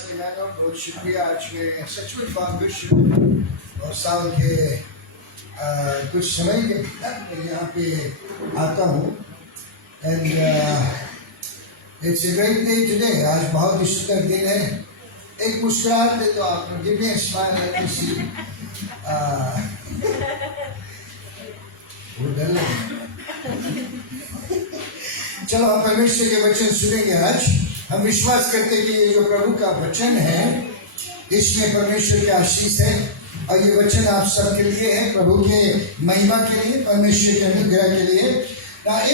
बहुत शुक्रिया। आज मैं सचमुच बहुत खुश हूँ और साल के कुछ समय के बाद मैं यहाँ पे आता हूँ and it's a great day today. आज बहुत ही सुंदर दिन है। एक मुस्कुराहट दे दो आप, give me a smile, let me see. वो डर लग चलो हम परमेश्वर के वचन सुनेंगे। आज हम विश्वास करते हैं कि ये जो प्रभु का वचन है इसमें परमेश्वर की आशीष है और ये वचन आप सबके लिए है, प्रभु के महिमा के लिए, परमेश्वर के अनुग्रह के लिए।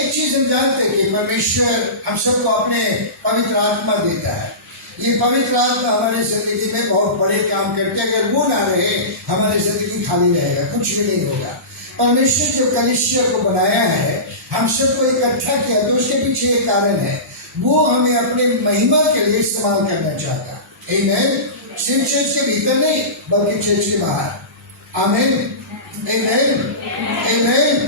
एक चीज हम जानते हैं कि परमेश्वर हम सबको अपने पवित्र आत्मा देता है। ये पवित्र आत्मा हमारे जिंदगी में बहुत बड़े काम करते हैं। अगर वो ना रहे हमारी जिंदगी खाली रहेगा, कुछ भी नहीं होगा। परमेश्वर जो कलीसिया को बनाया है, हम सबको इकट्ठा किया, तो उसके पीछे एक कारण है, वो हमें अपने महिमा के लिए इस्तेमाल करना चाहता है। आमीन। सिर्फ चर्च के भीतर नहीं बल्कि चर्च के बाहर। आमीन, आमीन, आमीन।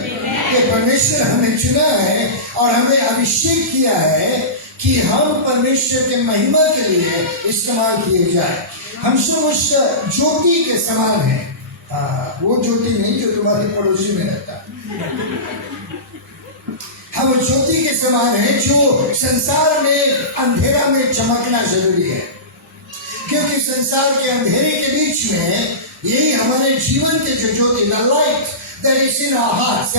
ये परमेश्वर हमें चुना है और हमें अभिषेक किया है कि हम परमेश्वर के महिमा के लिए इस्तेमाल किए जाए। हम सब उस ज्योति के समान हैं। वो ज्योति नहीं जो तुम्हारे पड़ोसी में रहता। हम ज्योति के समान है जो संसार में अंधेरा में चमकना जरूरी है, क्योंकि संसार के अंधेरे के बीच में यही हमारे जीवन के जो ज्योति, the light that is in our hearts,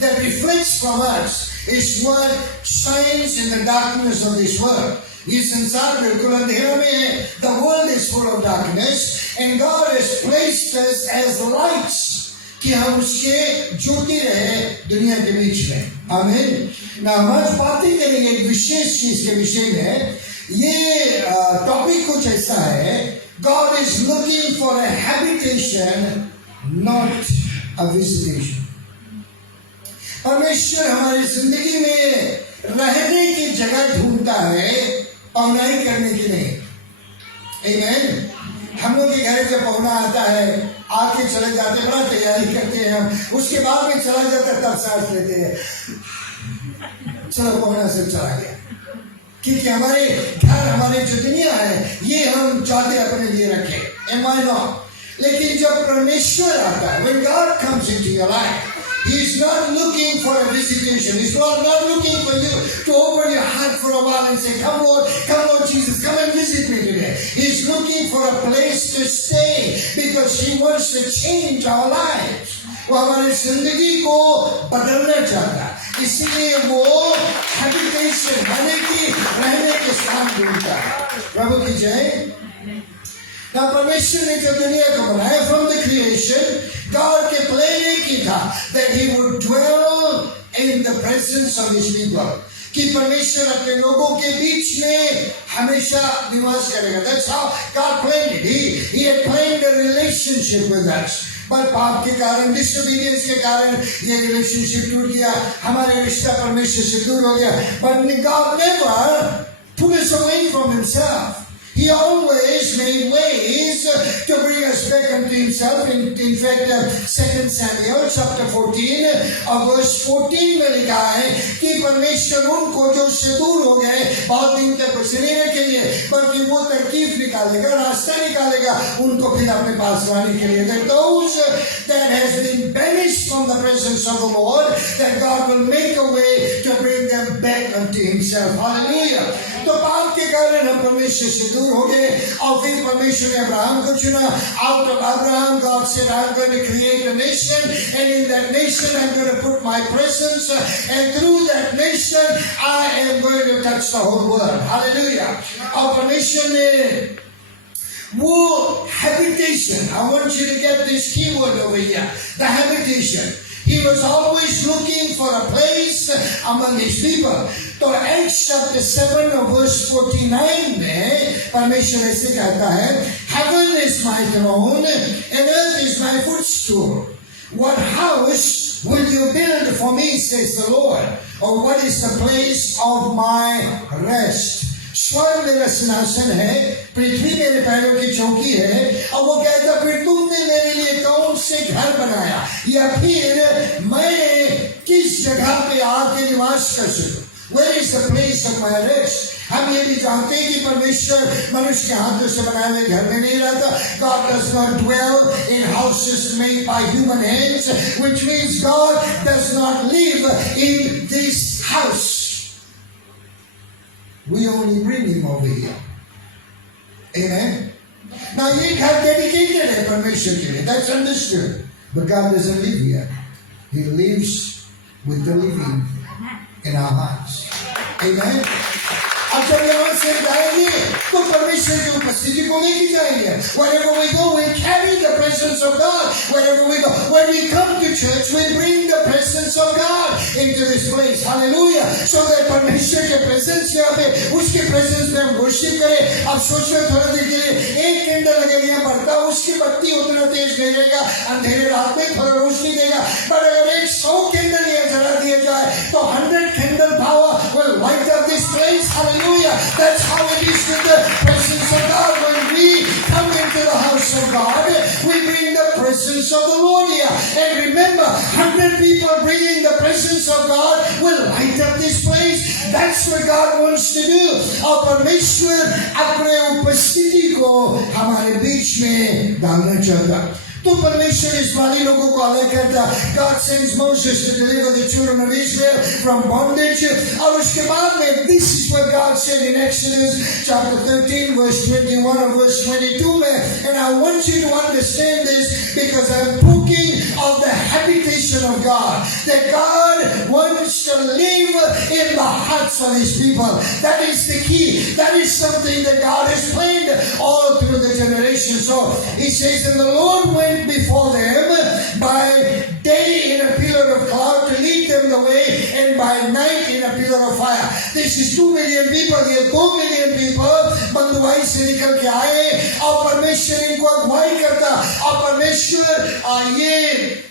that reflects from us, is what shines in the darkness of this world. ये संसार बिल्कुल अंधेरा में है। The world is full of darkness and God has placed us as lights कि हम उसके ज्योति रहे दुनिया के बीच में। आमीन। ना हम आज बातें करेंगे एक विशेष चीज के विषय में। ये टॉपिक कुछ ऐसा है, God is looking for a habitation, not a visitation. परमेश्वर हमारी जिंदगी में रहने की जगह ढूंढता है, पौनाई करने की नहीं। आमीन। हम लोग के घर जब पौना आता है, आके चले जाते हैं, बड़ा तैयारी करते हैं हम, उसके बाद में चला जाता है तब सांस लेते हैं, चलो पौना से चला गया। क्योंकि हमारे घर, हमारे जो दुनिया है, ये हम चाहते अपने लिए रखें। Am I not? लेकिन जब परमेश्वर आता है, when God comes into your life, He is not looking for a visitation. He's not looking for you to open your heart for a while and say, come Lord Jesus, come and visit me today. He's looking for a place to stay because He wants to change our lives. वो हमारी जिंदगी को बदलना चाहता है, इसलिए वो हैबिटेशन, रहने के स्थान ढूंढता है। प्रभु की जय। ना परमेश्वर ने जो दुनिया को बनाया, from the creation, God के प्लान एक ही था, that He would dwell in the presence of His people, कि परमेश्वर अपने लोगों के बीच में हमेशा निवास करेगा। That's how God planned it. He had planned a relationship with us. पर पाप के कारण, डिसोबीडियंस के कारण ये रिलेशनशिप टूट गया, हमारे रिश्ता परमेश्वर से दूर हो गया। But God never put us away from Himself. He always made ways to bring us back unto Himself. In fact, 2 Samuel chapter 14 और verse 14 में लिखा है कि परमेश्वर उनको जो से दूर हो गए बहुत दिन तक बचे रहने के लिए, बल्कि वो तरकीब निकालेगा, रास्ता निकालेगा उनको फिर अपने पास लाने के लिए। That those that has been banished from the presence of the Lord, that God will make a way to bring them back unto Himself. Hallelujah. तो पाप के कारण हम परमेश्वर से दूर हो गए और फिर परमेश्वर ने अब्राहम को चुना। Out of Abraham, God said, I'm going to create a nation, and in that nation I'm going to put my presence, and through that nation I am going to touch the whole world. Hallelujah. और परमेश्वर ने वो habitation, I want you to get this keyword over here, the habitation. He was always looking for a place among His people. तो Acts chapter 7 और verse 49 में परमेश्वर ऐसे कहता है, Heaven is my throne and earth is my footstool. What house will you build for me, says the Lord? Or what is the place of my rest? स्वर्ग मेरा सिंहासन है, पृथ्वी मेरे पैरों की चौकी है। और वो कहता, फिर तुमने मेरे लिए कौन से घर बनाया, या फिर मैं किस जगह पे आके निवास कर सकूं? Where is the place of my rest? हम ये भी जानते हैं कि परमेश्वर मनुष्य के हाथों से बनाए हुए घर में नहीं रहता. God does not dwell in houses made by human hands, which means God does not live in this house. We only bring him over here. Amen. Now ये घर dedicated है परमेश्वर के लिए. That's understood. But God doesn't live here. He lives with the living in our hearts. Amen. अब जब यहाँ से जाएंगे तो परमेश्वर की उपस्थिति को लेके जाएंगे. Wherever we go, we carry the presence of God. Wherever we go, when we come to church, we bring the presence of God into this place. Hallelujah. So that परमेश्वर के presence यहाँ पे, उसके presence में हम worship करें. अब सोचो थोड़ा देर के लिए एक कैंडल अगर यहाँ बढ़ता, उसकी बत्ती उतना तेज नहीं रहेगा, अंधेरे रात में थोड़ा रोशनी देगा. पर अगर 100 कैंडल यहाँ जला दिया जाए तो 100 candle power will light up this place. Hallelujah. That's how it is with the presence of God. When we come into the house of God, we bring the presence of the Lord here. And remember, 100 people bringing the presence of God will light up this place. That's what God wants to do. और परमेश्वर अपने उपस्थिति को हमारे बीच में डालना चाहता. तो परमेश्वर इस्राएली लोगों को अलग करता. God sends Moses to deliver the children of Israel from bondage. और उसके बाद में, this is what God said in Exodus chapter 13 verse 21 and verse 22 में. And I want you to understand this because I'm talking of the habitation of God. That God wants to live in the hearts of His people. That is the key. That is something that God has planned all through the generations. So He says, and the Lord went before them by day in a pillar of cloud to lead them the way, and by night in a pillar of fire. This is 2 million people. ये 2 million people बंदुआई से निकल के आए और परमेश्वर इनको अगुवाई करता. और परमेश्वर ये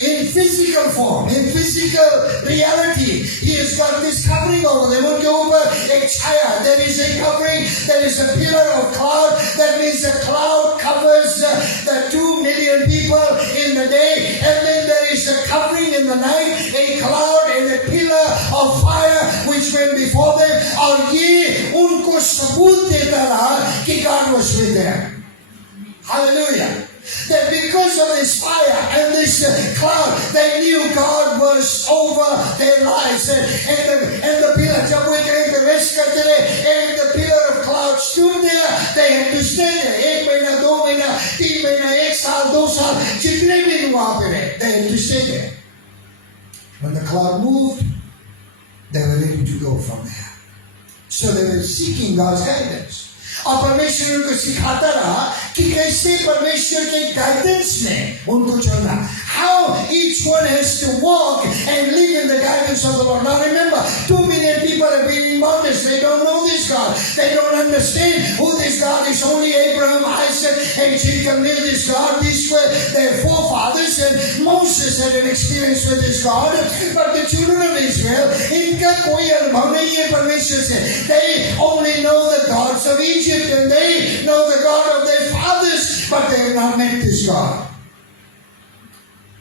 in physical form, in physical reality, He has got this covering over them. उनके ऊपर एक छाया. There is a covering. There is a pillar of cloud. That means the cloud covers the 2 million people in the day, and then there is a covering in the night, a cloud and a pillar of fire which went before them. और ये उनको सबूत देता रहा कि God was with them. Hallelujah. That because of this fire and this cloud, they knew God was over their lives. And the pillar, जब वो कहीं पे rest करते रहे, and the pillar of cloud stood there, they had to stand there. 1 महीना, 2 महीना, 3 महीना, 1 साल, 2 साल, जितने दिन वहाँ पे रहे, they had to stand there. When the cloud moved, they were ready to go from there. So they were seeking God's guidance. और परमेश्वर उनको सिखाता रहा कि कैसे परमेश्वर के गाइडेंस में उनको चलना. How each one has to walk and live in the guidance of the Lord. Now remember, 2 million people have been in bondage. They don't know this God. They don't understand who this God is. Only Abraham, Isaac, and Jacob knew this God. These were their forefathers, and Moses had an experience with this God. But the children of Israel, इनका कोई अनुभव नहीं है परमेश्वर से. They only know the gods of Egypt, and they know the God of their fathers, but they have not met this God.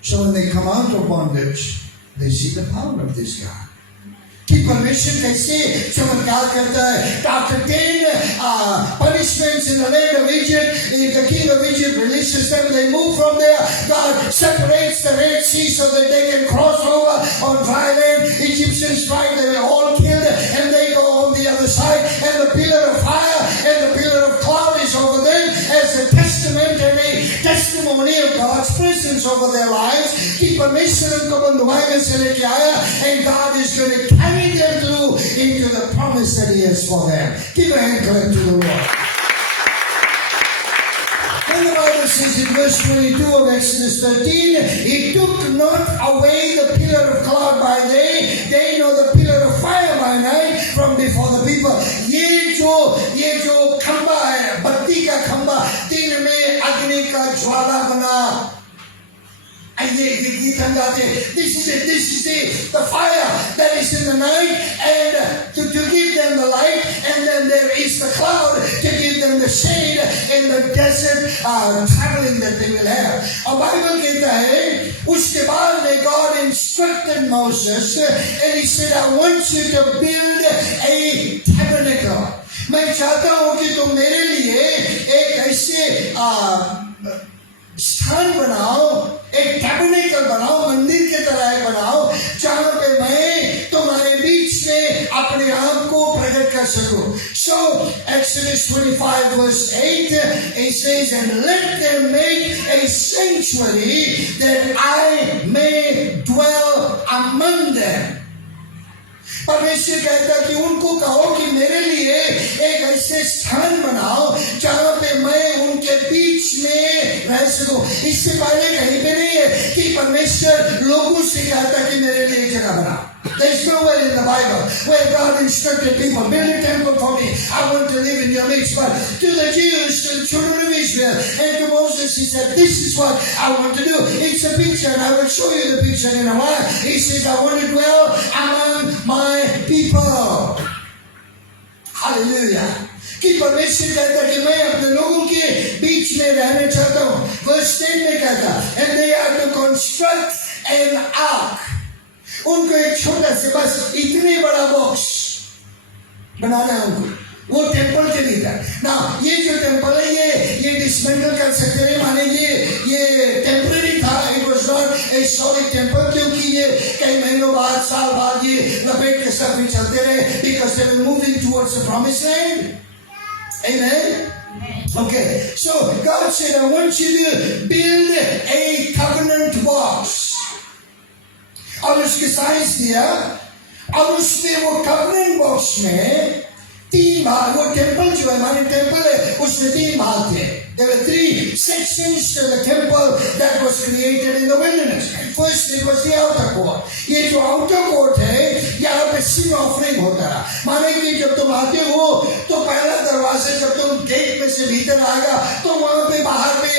So when they come out of bondage, they see the power of this God. कि परमेश्वर कैसे चमत्कार करता है. After 10 punishments in the land of Egypt, if the king of Egypt releases them, they move from there. God separates the Red Sea so that they can cross over on dry land. Egyptians tried, they were all killed, and they go on the other side. And the pillar of fire and the pillar of cloud is over them as a testament and a testimony of God's presence over their lives. कि परमेश्वर उनको बंधुआई में से लेके आया, and God is going to carry them through into the promise that He has for them. Give a hand clap to the Lord. When the Bible says in verse 22 of Exodus 13, He took not away the pillar of cloud by day nor the pillar of fire by night from before the people. ये जो खंबा है, बत्ती का खंबा, दिन में अग्नि का ज्वाला बना. And this is it, the fire that is in the night, and to give them the light, and then there is the cloud to give them the shade, and in the desert traveling that they will have. और बाइबल कहता है उसके बाद में God instructed Moses and he said, I want you to build a tabernacle. मैं चाहता हूँ कि तुम मेरे लिए एक ऐसे स्थान बनाओ, एक टैबरनेकल बनाओ, मंदिर के तरह बनाओ, जहां पे मैं तुम्हारे बीच में अपने आप को प्रकट कर सकूं. So Exodus 25 verse 8 it says, and let them make a sanctuary that I may dwell among them. परमेश्वर कहता कि उनको कहो कि मेरे लिए एक ऐसे स्थान बनाओ जहां पे मैं उनके बीच में रह सकूं. इससे पहले कहीं पे नहीं है कि परमेश्वर लोगों से कहता कि मेरे लिए एक जगह बनाओ. There's nowhere in the Bible where God instructed people, build a temple for me, I want to live in your midst. But to the Jews, to the children of Israel, and to Moses, he said, this is what I want to do. It's a picture, and I will show you the picture in a while. He says, I want to dwell among my people. Hallelujah. कि परमेश्वर कहता कि मैं अपने लोगों के बीच में रहना चाहता हूँ. Verse 10 में कहता, and they are to construct an ark. उनको एक छोटा से बस इतने बड़ा बॉक्स बनाना है उनको. वो टेम्पल के लिए था ना. ये जो टेम्पल है ये डिसमेंटल कर सकते हैं, माने ये टेम्पररी था. It was not a solid temple, क्योंकि ये कई महीनों बाद, साल बाद ये लपेट के सब में चलते रहे, because they were moving towards the promised land. Amen. Okay, so God said, I want you to build a covenant box. और उसके साइज दिया, और उसमें वो कवरेंट बॉक्स में 3 भाग, वो टेम्पल जो है, हमारे टेम्पल है, उसमें 3 भाग थे. There were 3 sections to the temple that was created in the wilderness. First it was the outer court. ये जो outer court है, यहाँ पे sin offering होता रहा. माने कि जब तुम आते हो तो पहला दरवाजा, जब तुम गेट में से भीतर आएगा तो वहाँ पे बाहर पे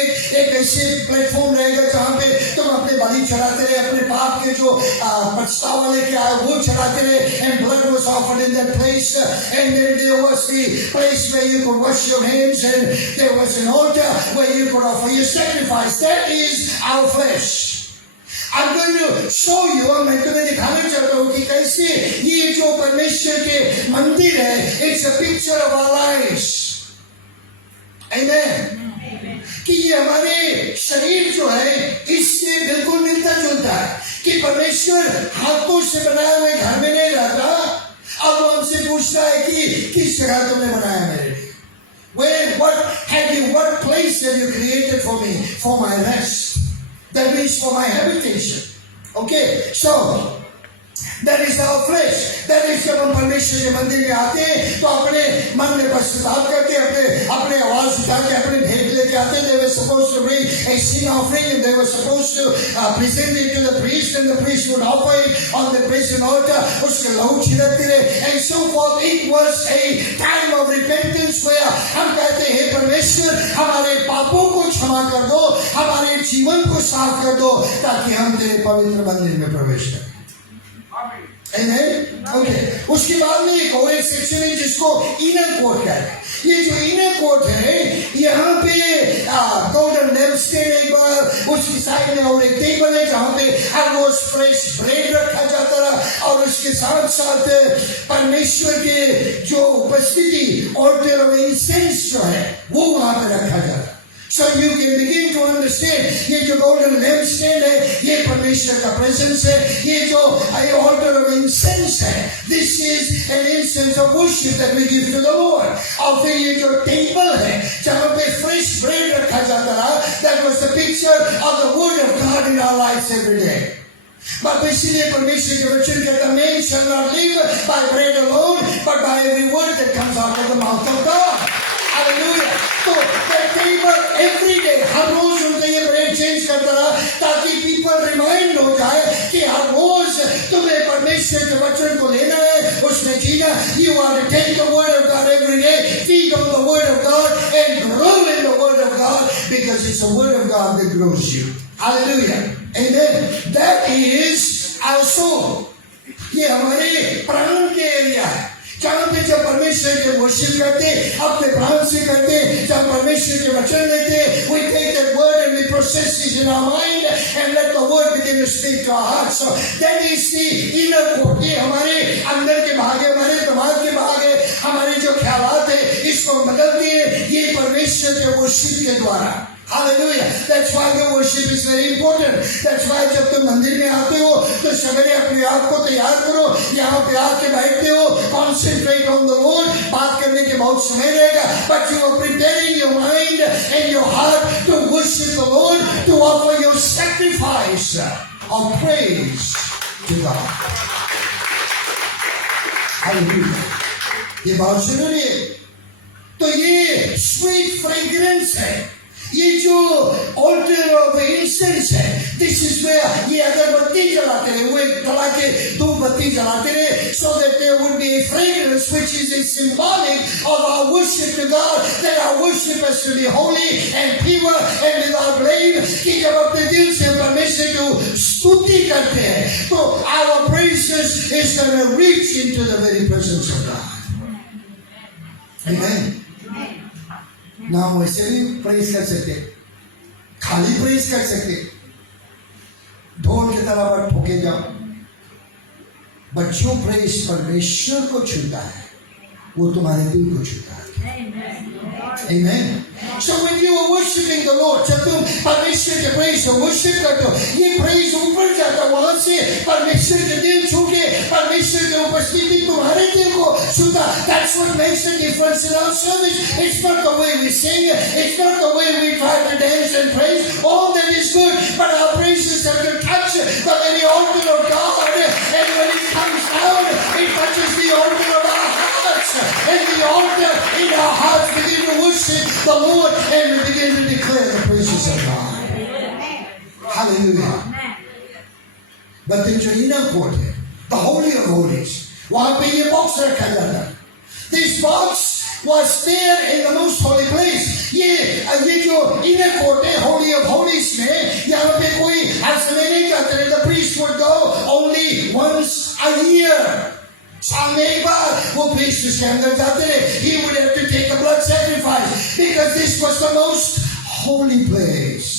एक ऐसे प्लेटफॉर्म रहेगा जहाँ पे तुम अपने बलि चढ़ाते रहे, अपने पाप के जो पछतावा लेके आए वो चढ़ाते रहे. And blood was offered in that place, and then there was the place where you could wash your hands, and there was an altar where you could offer your sacrifice. That is our flesh. I'm going to show you, और मैं तुम्हें दिखाना चाहता हूँ कि कैसे ये जो परमेश्वर के मंदिर है, it's a picture of our lives. Amen. कि ये हमारे शरीर जो है इससे बिल्कुल मिलता जुलता है. कि परमेश्वर हाथों से बनाए हुए घर में नहीं रहता. अब वो हमसे पूछता है कि किस जगह तुमने बनाया मेरे लिए. What place have you created for me, for my rest? That means for my habitation. Okay, so that is our flesh. That is जब हम परमेश्वर के मंदिर में आते हैं तो अपने मन में पश्चाताप करके अपने आवाज उठा के अपने भेंट लेके आते हैं. They were supposed to bring a sin offering, and they were supposed to present it to the priest, and the priest would offer it on the brazen altar. उसके लहू छिड़कते रहे, and so forth. It was a time of repentance where हम कहते हैं, परमेश्वर हमारे पापों को क्षमा कर दो, हमारे जीवन को साफ कर दो, ताकि हम तेरे पवित्र मंदिर में प्रवेश करें. Amen. Okay. उसके बाद में एक और सेक्शन है जिसको इनर कोर्ट कहते हैं. ये जो इनर कोर्ट है, यहाँ पे गोल्डन लैम्पस्टैंड एक बार, उसकी साइड में और एक टेबल है जहाँ पे हर रोज फ्रेश ब्रेड रखा जाता रहा, और उसके साथ साथ परमेश्वर के जो उपस्थिति ऑल्टर ऑफ इंसेंस जो है वो वहाँ पे रखा जाता. So you can begin to understand, ये जो golden lampstand है, ये परमेश्वर का presence है. ये जो altar of incense है, this is an incense of worship that we give to the Lord. और फिर ये जो table है, जहाँ पे fresh bread रखा जाता रहा, that was the picture of the word of God in our lives every day. But इसीलिए परमेश्वर के वचन कहता, man shall not live by bread alone, but by every word that comes out of the mouth of God. Hallelujah. तो table every day, हर रोज उनका ये bread change करता रहा, ताकि पीपल रिमाइंड हो जाए कि हर रोज तुम्हें परमेश्वर के वचन को लेना है, उसमें जीना. You are to take the word of God every day, feed on the word of God, and grow in the word of God, because it's the word of God that grows you. Hallelujah. Amen. That is our soul. ये हमारे प्राण के एरिया है. जहाँ पे जब परमेश्वर के वर्शिप करते, अपने प्राण से करते, जब परमेश्वर के वचन लेते, we take that word and we process it in our mind and let the word begin to speak to our hearts. So that is the inner court. ये हमारे अंदर के भाग है, हमारे दिमाग के भाग है, हमारे जो ख्यालात है, इसको बदलती है ये परमेश्वर के वर्शिप के द्वारा. Hallelujah. That's why the worship is very important. That's why जब तुम मंदिर में आते हो तो सवेरे अपने आप को तैयार करो, यहाँ पे आके बैठते हो, concentrate on the Lord. बात करने के बहुत समय रहेगा, but you are preparing your mind and your heart to worship the Lord, to offer your sacrifice of praise to God. Hallelujah. ये बहुत जरूरी है. तो ये sweet fragrance है, ये जो altar of incense है, this is where ये अगरबत्ती जलाते रहे, वो एक जला के दो बत्ती जलाते रहे, so that there would be a fragrance which is a symbolic of our worship to God, that our worship has to be holy and pure and without blame. कि जब अपने दिल से परमेश्वर की स्तुति करते हैं, तो our praises is going to reach into the very presence of God. Amen. ना हम वैसे भी प्रेस कर सकते, खाली प्रेस कर सकते, ढोल के तरह पर ठोके जाओ, बच्चों प्रेस परमेश्वर को छूता है, वो तुम्हारे दिल को छूता है. Amen. So when you are worshiping the Lord, जब तुम परमेश्वर के प्रेस को worship करते हो, ये प्रेस ऊपर जाता है, वहां से परमेश्वर के दिल छू के परमेश्वर की उपस्थिति तुम्हारे दिल को छूता. That's what makes the difference in our service. It's not the way we sing, it's not the way we try to dance and praise. All that is good, but our praises have to touch the very altar of God, and when it comes down, it touches the altar of our hearts, and the altar in our hearts begin to worship the Lord, and we begin to declare the praises of God. Hallelujah. But the inner court है, the holy of holies, वहाँ पे ये बॉक्स रखा जाता है. This box was there in the most holy place. ये जो inner court है, holy of holies में, यहाँ पे कोई हर समय नहीं जाता है. The priest would go only once a year. साल में एक बार वो priest उसके अंदर जाते रहे. He would have to take a blood sacrifice because this was the most holy place.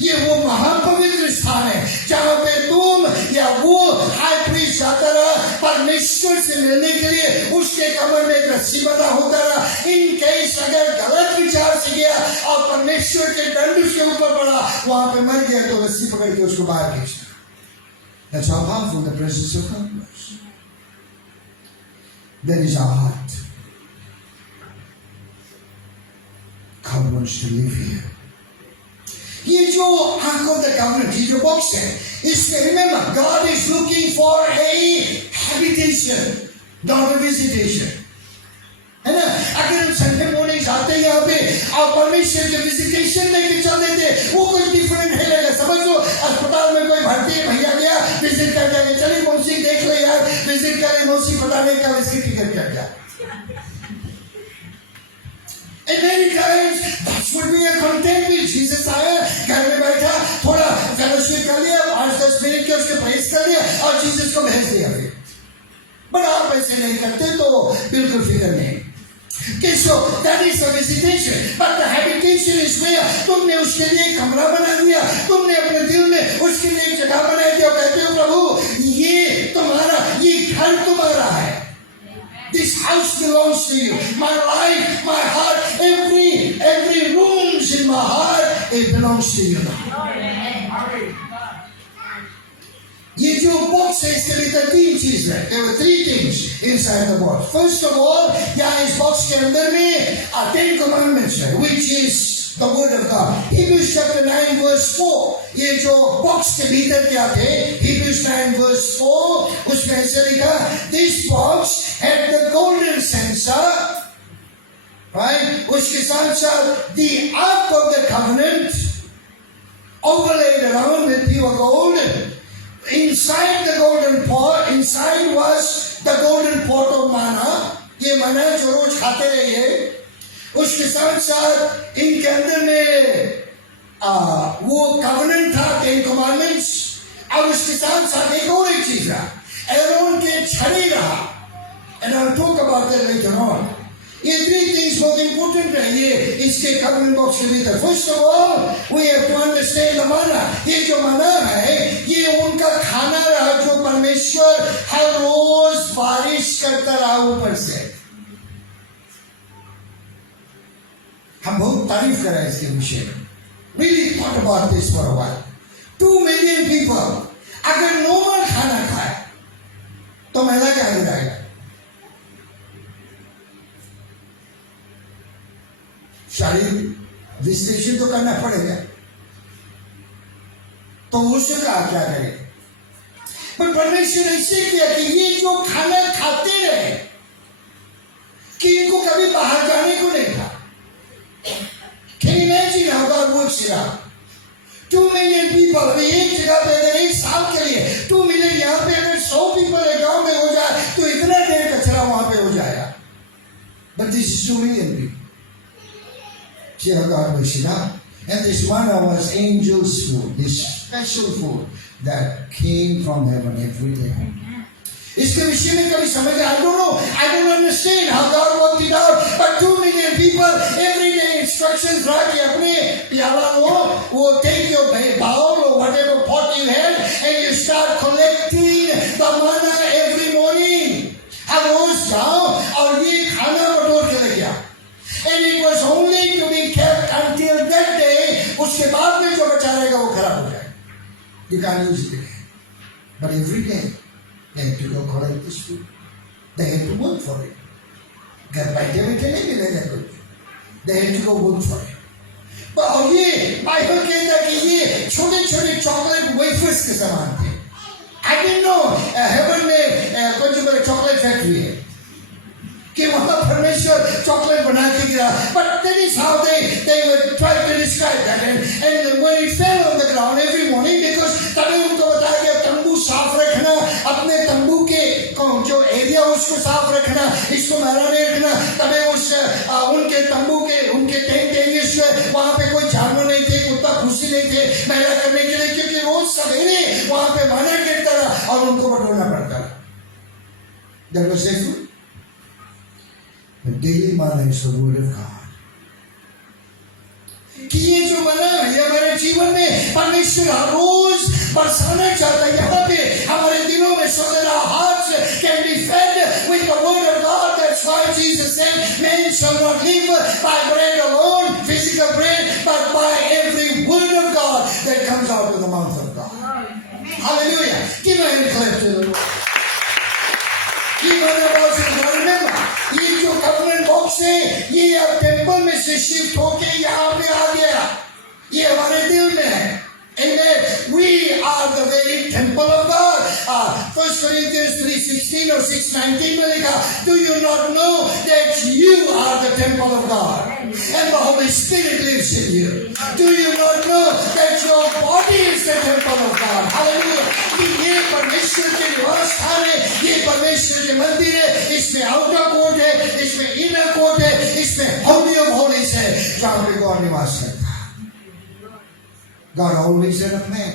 ये वो महापवित्र स्थान है जहाँ पे तुम या वो हाई प्रीस्ट जाता रहा परमेश्वर से मिलने के लिए. उसके कमर में एक रस्सी बंधा होता रहा. इन केस अगर गलत विचार से गया और परमेश्वर के दंड उसके ऊपर पड़ा, वहां पे मर गया, तो रस्सी पकड़ के उसको बाहर खींचना. That's how powerful the presence of God was. That is our heart. God wants to live here. ये जो Ark of the Covenant, ये जो बॉक्स है, इसमें remember God is looking for a habitation, not a visitation. है ना? अगर हम संडे मॉर्निंग आते हैं यहाँ पे और परमेश्वर के विजिटेशन लेके चल देते, वो कुछ डिफरेंट है लगेगा. समझ लो, अस्पताल में कोई भर्ती है, भैया गया विजिट कर जाएंगे, चलिए मौसी देख लो यार, विजिट करें मौसी, पता नहीं कब इसकी टिकट कर गया. And many times that's what we are content with. Jesus आया, घर में बैठा, थोड़ा फेलोशिप कर लिया, 5-10 मिनट के उसके प्रेस कर लिया और जीसस को भेज दिया. बट आप ऐसे नहीं करते तो बिल्कुल फिक्र नहीं. Okay, so that is the visitation, but the habitation is where तुमने उसके लिए कमरा बना दिया, तुमने अपने दिल में उसके लिए एक जगह बनाई थी और कहते हो प्रभु ये तुम्हारा, ये घर तुम्हारा है. This house belongs to you. My life, my heart, every rooms in my heart, it belongs to you now. ये जो बॉक्स है इसके भीतर 3 चीज है. There were 3 things inside the box. First of all, यहाँ इस बॉक्स के अंदर में 10 commandments है, which is the word of God. Hebrews chapter 9 verse 4. ये जो बॉक्स के भीतर क्या थे? Hebrews 9 verse 4. उसमें ऐसे लिखा, this box had the golden censer, right? उसके साथ साथ the ark of the covenant overlaid around with pure gold. Inside the golden pot, inside was the golden pot of manna. ये मना जो रोज खाते रहे ये. उसके साथ साथ इनके अंदर में वो कवनेंट था, 10 commandments. अब उसके साथ साथ एक और एक चीज रहा, एरोन के छड़ी रहा. And I'll talk about that later on. ये 3 things बहुत important है ये इसके कमेंट बॉक्स के भीतर. First of all, we have to understand the manna. ये जो मना है ये उनका खाना रहा जो परमेश्वर हर रोज बारिश करता रहा ऊपर से. हम बहुत तारीफ कर रहे हैं इसके विषय में. Really thought about this for a while. 2 million people अगर नॉर्मल खाना खाए तो महिला क्या हो जाएगा? शारीरिक विश्लेषण तो करना पड़ेगा. तो उसका क्या करें? पर परमेश्वर ऐसे किया कि ये जो खाना खाते रहे कि इनको कभी बाहर जाने को नहीं था. Can you imagine how God works it out? 2 million people अभी एक जगह पे अगर 1 साल के लिए 2 million यहाँ पे अगर 100 people एक गांव में हो जाए तो इतना ढेर कचरा वहां पे हो जाएगा. But this is 2 million people. See how God works it out. And this manna was angels' food, this special food that came from heaven every day. इसके विषय में कभी समझ I don't understand how God worked it out. But 2 million people every day instructions रहा कि अपने प्याला वो take your bowl or whatever pot you had and you start collecting the manna every morning. हर रोज जाओ और ये खाना बटोर के ले आओ. And it was only to be kept until that day. उसके बाद में जो बचा रहेगा वो खराब हो जाएगा. You can't use it again. But every day they had to go collect this food. They had to work for it. घर बैठे बैठे नहीं मिलेगा कुछ. They had to go work for it. और ये बाइबल कहता है कि ये छोटे छोटे चॉकलेट वेफर्स के समान थे. I didn't know हेवन में कुछ बड़े चॉकलेट फैक्ट्री है कि वहां परमेश्वर चॉकलेट बना के गिरा. But that is how they were trying to describe that. And when it fell on the ground every morning, because तभी उनको बताया गया तंबू साफ रखना, अपने तंबू के जो एरिया उसको साफ रखना, इसको मैला नहीं रखना. तभी उनके तंबू के उनके टेंट एरियाज वहां पे कोई जानवर नहीं थे, कुत्ता खुशी नहीं थे मैला करने के लिए, क्योंकि रोज सवेरे वहां पे मना गिरता रहा और उनको बटोरना पड़ता रहा. That was it. The daily manna is the word of God. कि ये जो मना है हमारे जीवन में परमेश्वर हर रोज बरसाना चाहता है. यहाँ पे हमारे दिलों में so that our hearts can be fed with the word of God. That's why Jesus said, "Man shall not live by bread alone, physical bread, but by every word of God that comes out of the mouth of God." Hallelujah! Give a hand clap to the Lord. Remember, ये जो कवरन बॉक्स है ये अब टेंपल में से शिफ्ट होके यहाँ पे आ गया. ये हमारे दिल में है. Amen. We are the very temple of God. 1 Corinthians 3:16 or 6:19 में लिखा, do you not know that you are the temple of God and the Holy Spirit lives in you? Do you not know that your body is the temple of God? Hallelujah. कि ये परमेश्वर के निवास स्थान है, ये परमेश्वर के मंदिर है. इसमें आउटर कोर्ट है, इसमें इनर कोर्ट है, इसमें होली ऑफ होलीज है जहाँ पे गॉड निवास करता है. God always had a plan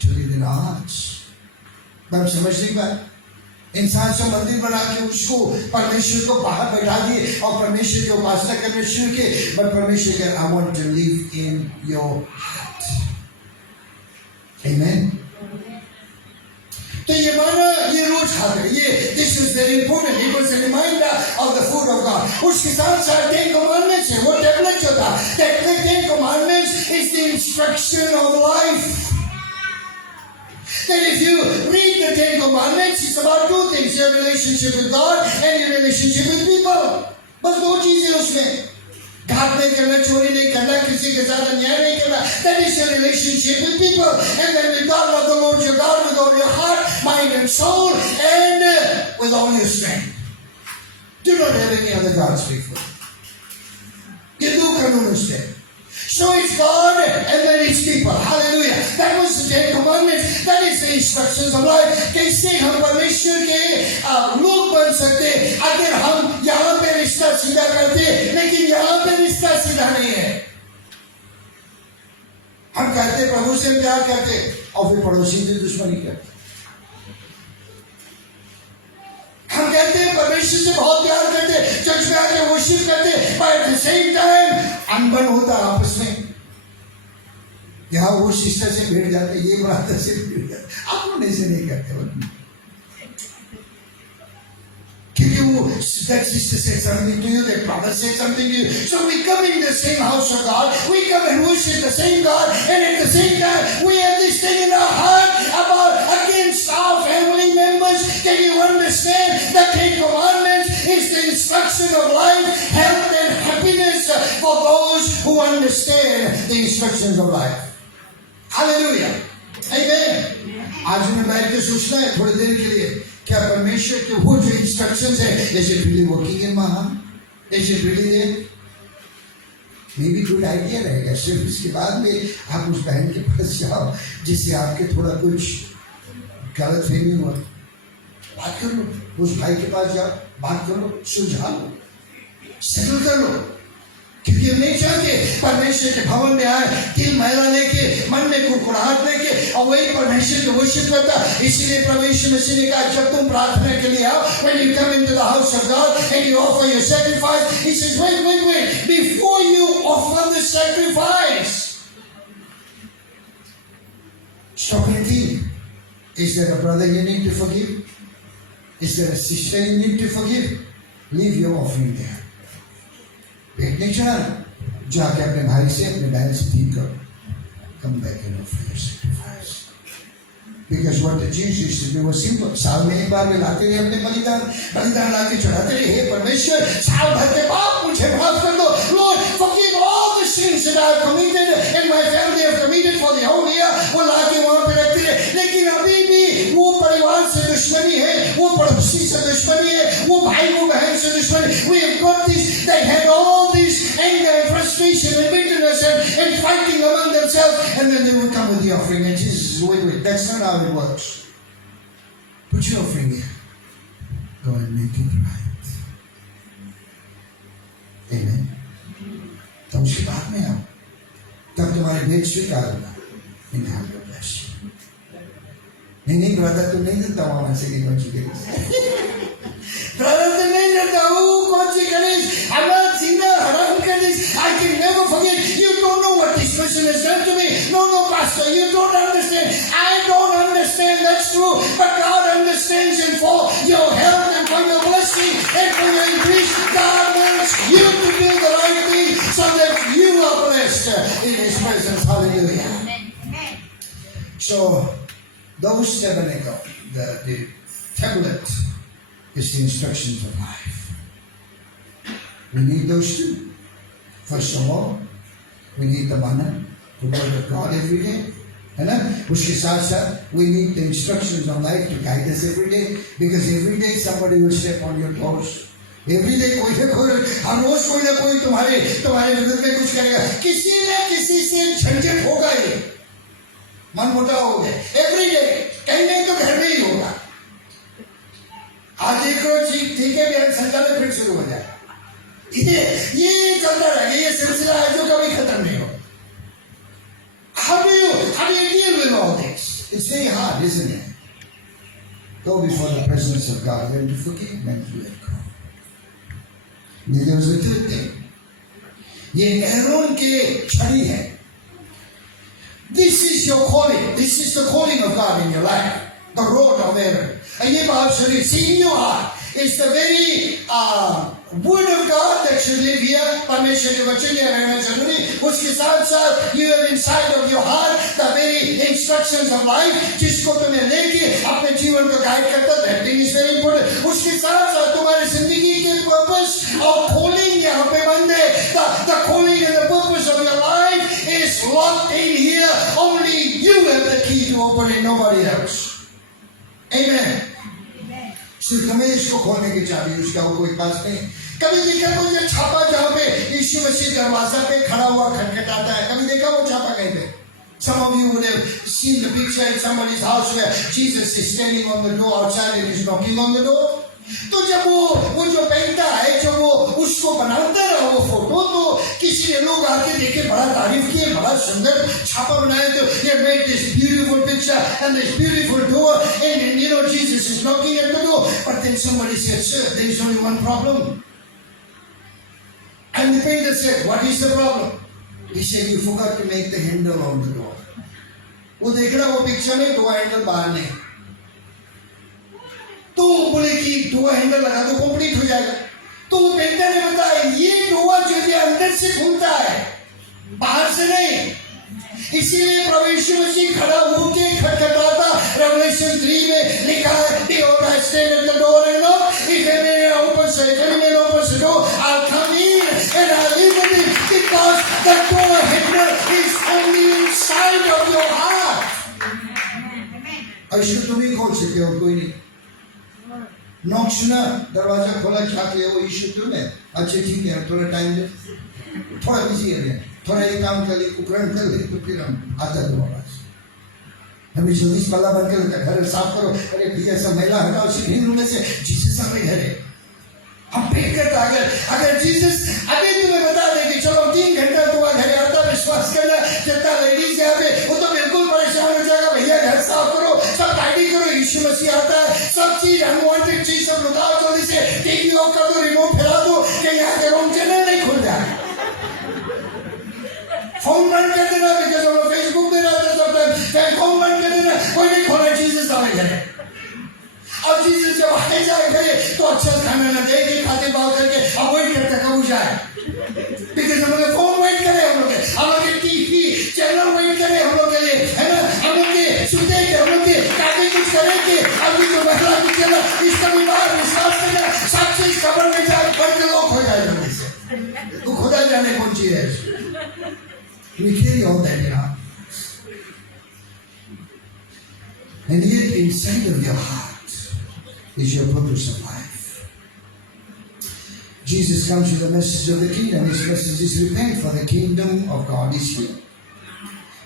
to live in our hearts. बात समझ नहीं पाए. इंसान से मंदिर बना के उसको परमेश्वर को बाहर बैठा दिए और परमेश्वर की उपासना करने शुरू किए. But परमेश्वर कहता है, I want to live in your heart. Amen. तो ये माना ये रोज खाते ये this is very important. It was a reminder of the food of God. उसके साथ साथ 10 commandments है. वो टेबलेट जो था, that 10 commandments is the instruction of life. That if you read the 10 commandments, it's about 2 things: your relationship with God and your relationship with people. बस 2 चीजें उसमें. घात नहीं करना, चोरी नहीं करना, किसी के साथ अन्याय नहीं करना. That is your relationship with people. And then with God, love the Lord your God with all your heart, mind and soul, and with all your strength. Do not have any other gods before. ये 2 कानून उसके. So it's God and then it's people. Hallelujah. That was the 10 commandments. That is the instructions of life. कैसे हम परमेश्वर के लोग बन सकते अगर हम यहाँ पे रिश्ता सीधा करते, लेकिन यहाँ पे रिश्ता सीधा नहीं है. हम कहते प्रभु से प्यार करते और फिर पड़ोसी से दुश्मनी करते. हम कहते हैं परमेश्वर परमेश्वर से बहुत प्यार करते, चर्च में आके वर्शिप करते, पर एट द सेम टाइम अनबन होता आपस में। यहाँ वो सिस्टर से भिड़ जाते, ये ब्रदर से भिड़ जाते, आप लोग ऐसे नहीं करते। क्योंकि वो that sister said something to you, that brother said something to you, so we come in the same house of God, we come and worship the same God, and at the same time we have this thing in our heart about against our family members. Can you understand? The 10 Commandments is the instruction of life, health and happiness for those who understand the instructions of life. Hallelujah. Amen. आज मैं बैठ के सोचना है थोड़ी देर के लिए, क्या परमेश्वर के वो जो इंस्ट्रक्शंस है, is it really working in my heart? Is it really there? Maybe good idea रहेगा, सिर्फ इसके बाद में आप उस बहन के पास जाओ जिससे आपके थोड़ा कुछ गलत फहमी हुआ, बात कर लो, उस भाई के पास जाओ, बात कर लो, सुलझा लो, सेटल कर लो। क्योंकि हम नहीं चाहते परमेश्वर के भवन में आए दिल मैला लेके, मन में कुड़कुड़ाहट लेके, और वही परमेश्वर को वर्शिप करता। इसीलिए प्रभु यीशु मसीह ने कहा, जब तुम प्रार्थना के लिए आओ, when you come into the house of God and you offer your sacrifice, he says, wait, before you offer the sacrifice, stop and think. Is there a brother you need to forgive? Is there a sister you need to forgive? Leave your offering there. पेट नहीं चढ़ाना, जाके अपने भाई से, अपने बहन से ठीक करो। Come back and offer your sacrifice. Because what the Jews used to do was simple. साल में एक बार वे लाते रहे अपने बलिदान लाके चढ़ाते रहे, हे परमेश्वर साल भर के पाप मुझे माफ कर दो, Lord forgive all the sins that I have committed and my family have committed for the whole year। वो लाके वहाँ पे रखते रहे, लेकिन अभी भी वो परिवार से दुश्मनी है, वो पड़ोसी से दुश्मनी है, वो भाई वो बहन से दुश्मनी। We have got this, they had all this anger and frustration and bitterness and fighting among themselves, and then they would come with the offering, and Jesus says, wait, that's not how it works. Put your offering here, go and make it right. Amen. तब उसके बाद में आओ, तब तुम्हारे भेद स्वीकार होगा। And have your blessing. नहीं ब्रदर तुम नहीं देता वहां से कौन सी ब्रदर तुम नहीं देता वो कौन सी गणेश हमारा सीधा हराम कर दी। I can never forget. You don't know what this person has done to me. No, pastor, you don't understand. I don't understand. That's true, but God understands, and for your health and for your blessing and for your increase, God wants you to do the right thing so that you are blessed in His presence. Hallelujah. So those tabernacle, the tablet is the instructions of life. We need those two. First of all, we need the manna, the word of God every day. है ना? उसके साथ साथ we need the instructions of life to guide us every day, because every day somebody will step on your toes. Every day कोई ना कोई, हर रोज कोई ना कोई तुम्हारे विरुद्ध में कुछ करेगा, किसी न किसी से झंझट होगा, ये मन मोटा हो गया। एवरी डे कहीं नहीं तो घर में ही होगा। आज एक रोज ठीक है, भी संचालन फिर शुरू हो जाए, ये चलता रहेगा, ये सिलसिला है जो कभी खत्म नहीं होगा। How do you deal with all this? It's very hard, isn't it? Go before the presence of God, learn to forgive and to let go. There's a third thing. ये एरोन के छड़ी है। This is your calling. This is the calling of God in your life. The rod of Aaron. And ये बात सुनिए, see in your heart. It's the very word of God that should live here. परमेश्वर के वचन यहाँ रहना जरूरी। उसके साथ साथ you have inside of your heart the very instructions of life, जिसको तुम्हें लेके अपने जीवन को गाइड करता। That thing is very important. उसके साथ साथ तुम्हारी जिंदगी के purpose और calling यहाँ पे बंद है। The calling and the purpose of your life is locked in here. Only you have the key to open it, nobody else. Amen. सिर्फ तुम्हें इसको खोलने की चाबी उसका कोई पास नहीं। कभी देखा कोई छापा जहाँ पे यीशु मसीह दरवाजा पे खड़ा हुआ खटखटाता है, कभी देखा वो छापा कहीं पे? Some of you would have seen the picture in somebody's house where Jesus is standing on the door outside and he's knocking on the door. तो जब वो जो पहनता है, जो वो उसको बनाता है वो फोटो, तो किसी इसीलिए लोग आके देखे, बड़ा तारीफ किए, बड़ा सुंदर छापा बनाए, तो ये made this beautiful picture and this beautiful door, and you know Jesus is knocking at the door. But then somebody said, sir, there is only one problem. And the painter said, what is the problem? He said, you forgot to make the handle on the door. वो देख रहा वो पिक्चर में दो हैंडल बाहर नहीं, तो बोले कि दो हैंडल लगा दो कंप्लीट हो जाएगा। तो पेंटर ने बताया ये डोर जो है अंदर से खुलता है, बाहर से नहीं। इसीलिए प्रभु यीशु मसीह खड़ा होके खटखटाता। रेवलेशन 3 में लिखा है, behold I stand at the door and knock, if any man opens the door, I'll come in and I'll live with him, because the door handle is only inside of your heart. यीशु तुम ही खोल सकते हो, कोई नहीं। नॉक सुना, दरवाजा खोला, क्या किया? वो यीशु तुम है। अच्छा ठीक है, थोड़ा टाइम दे, थोड़ा बिजी है, थोड़ा ये काम कर ले, उपकरण कर ले, तो फिर हम आता है तुम्हारे पास। हमें 24 पाला बन के घर साफ करो, अरे भैया सब महिला हटाओ सिर्फ रूम में से, जीसस हमें घर है। हम पेट करता, अगर जीसस अभी तुम्हें बता दे कि चलो 3 घंटा तुम्हारा घर आता, विश्वास करना, जितना लेडीज यहाँ पे वो तो बिल्कुल परेशान हो जाएगा, भैया घर साफ करो, सब टाइडी करो, यीशु मसीह आता है, सब चीज अनवांटेड चीज सब लुटाओ, जल्दी से टीवी ऑफ कर दो, रिमोट फैला दो कि यहाँ के रूम चैनल नहीं खुल जाए। फोन बंद कर देना, बिकॉज़ हम फेसबुक में रहते हैं सब, फोन बंद कर देना, कोई नहीं खोला, जीसस आ गए। अब जीसस जब आ जाए तो अच्छा खाना ना देगी, खाते बात करके अवॉइड करते कब जाए, बिकॉज़ हम लोग फोन वेट करे, हम लोग टीवी चैनल वेट करे हम लोग के लिए, है ना, हम लोग के सुनते हैं, हम लोग के काफी कुछ करेंगे। अभी जो महिला की चैनल इसका भी बाहर विश्वास करना, सब चीज खबर में जाए, बन के लोग हो जाए जल्दी से, तो खुदा जाने कौन चीज है। We carry all that in our hearts. And yet inside of your heart is your purpose of life. Jesus comes with the message of the kingdom. His message is repent, for the kingdom of God is here.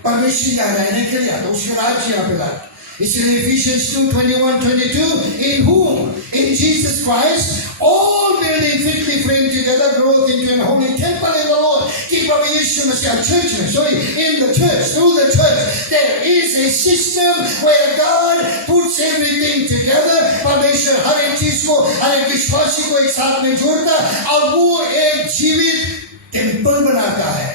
परमेश्वर यहाँ रहने के लिए आता, उसका राज्य यहाँ पे लाता। इसलिए Ephesians 2:21-22, in whom, in Jesus Christ, all building fitly framed together, growth into an holy temple in the Lord. कि प्रभु यीशु मसीह church में, sorry, in the church, through the church, there is a system where God puts everything together. परमेश्वर हर एक चीज को, हर एक विश्वासी को एक साथ में जोड़ता, और वो एक जीवित टेम्पल बनाता है।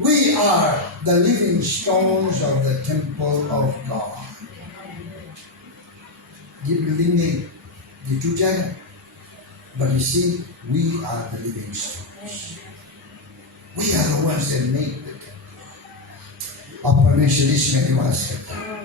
We are the living stones of the temple of God. ये बिल्डिंग नहीं, ये टूट जाएगा, but you see, we are the living stones. We are the ones that make the temple. और परमेश्वर इसमें निवास करता है।